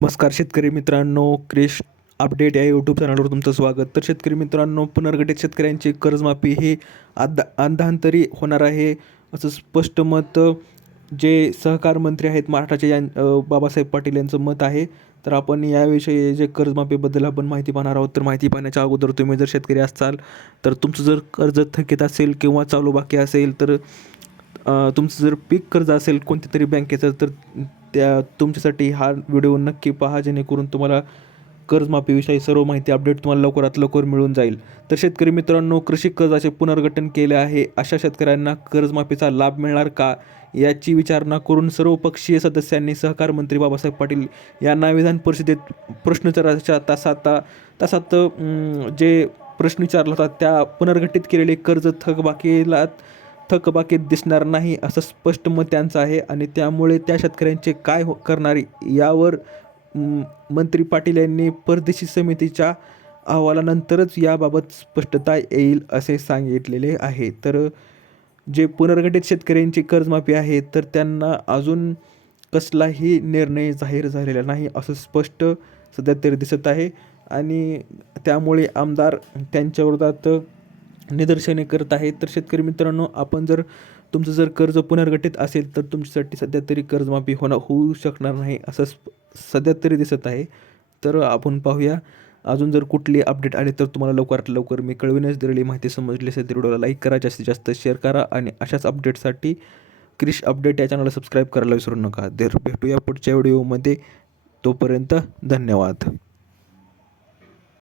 नमस्कार शेतकरी मित्रांनो, क्रिश अपडेट या यूट्यूब चॅनलवर तुमचं स्वागत. तर शेतकरी मित्रांनो, पुनर्गठित शेतकऱ्यांची कर्जमाफी ही अंधांतरी होणार आहे असं स्पष्ट मत जे सहकार मंत्री आहेत महाराष्ट्राचे बाबासाहेब पाटील यांचं मत आहे. तर आपण याविषयी जे कर्जमाफीबद्दल आपण माहिती पाहणार आहोत. तर माहिती पाहण्याच्या अगोदर तुम्ही जर शेतकरी असाल तर तुमचं जर कर्ज थकीत असेल किंवा चालू बाकी असेल तर तुमचं जर पीक कर्ज असेल कोणत्या तरी बँकेचं तर तुमच्यासाठी हा व्हिडिओ नक्की पहा, जेणेकरून तुम्हाला कर्जमाफीविषयी सर्व माहिती अपडेट तुम्हाला लवकरात लवकर मिळून जाईल. तर शेतकरी मित्रांनो, कृषी कर्जाचे पुनर्गठन केले आहे अशा शेतकऱ्यांना कर्जमाफीचा लाभ मिळणार का, याची विचारणा करून सर्वपक्षीय सदस्यांनी सहकार मंत्री बाबासाहेब पाटील यांना विधान परिषदेत प्रश्नोत्तराच्या तासात जे प्रश्न विचारला होता त्या पुनर्गठित केलेले कर्ज थकबाकीत दिसणार नाही असं स्पष्ट मत त्यांचं आहे. आणि त्यामुळे त्या शेतकऱ्यांचे काय करणारे यावर मंत्री पाटील यांनी परदेशी समितीच्या अहवालानंतरच याबाबत स्पष्टता येईल असे सांगितलेले आहे. तर जे पुनर्गठित शेतकऱ्यांची कर्जमाफी आहे तर त्यांना अजून कसलाही निर्णय जाहीर झालेला नाही असं स्पष्ट सध्या तरी दिसत आहे. आणि त्यामुळे आमदार त्यांच्या विरोधात निदर्शने करत आहेत. तर शेतकरी मित्रांनो, आपण जर तुमचं जर कर्ज पुनर्गठित असेल तर तुमच्यासाठी सध्या तरी कर्जमाफी होऊ शकणार नाही असं सध्या तरी दिसत आहे. तर आपण पाहूया अजून जर कुठली अपडेट आली तर तुम्हाला लवकरात लवकर मी कळविण्यास दिलेली माहिती समजली असेल तर व्हिडिओला लाईक करा, जास्तीत जास्त शेअर करा आणि अशाच अपडेटसाठी क्रिश अपडेट या चॅनलला सबस्क्राईब करायला विसरू नका. तर भेटूया पुढच्या व्हिडिओमध्ये. तोपर्यंत धन्यवाद.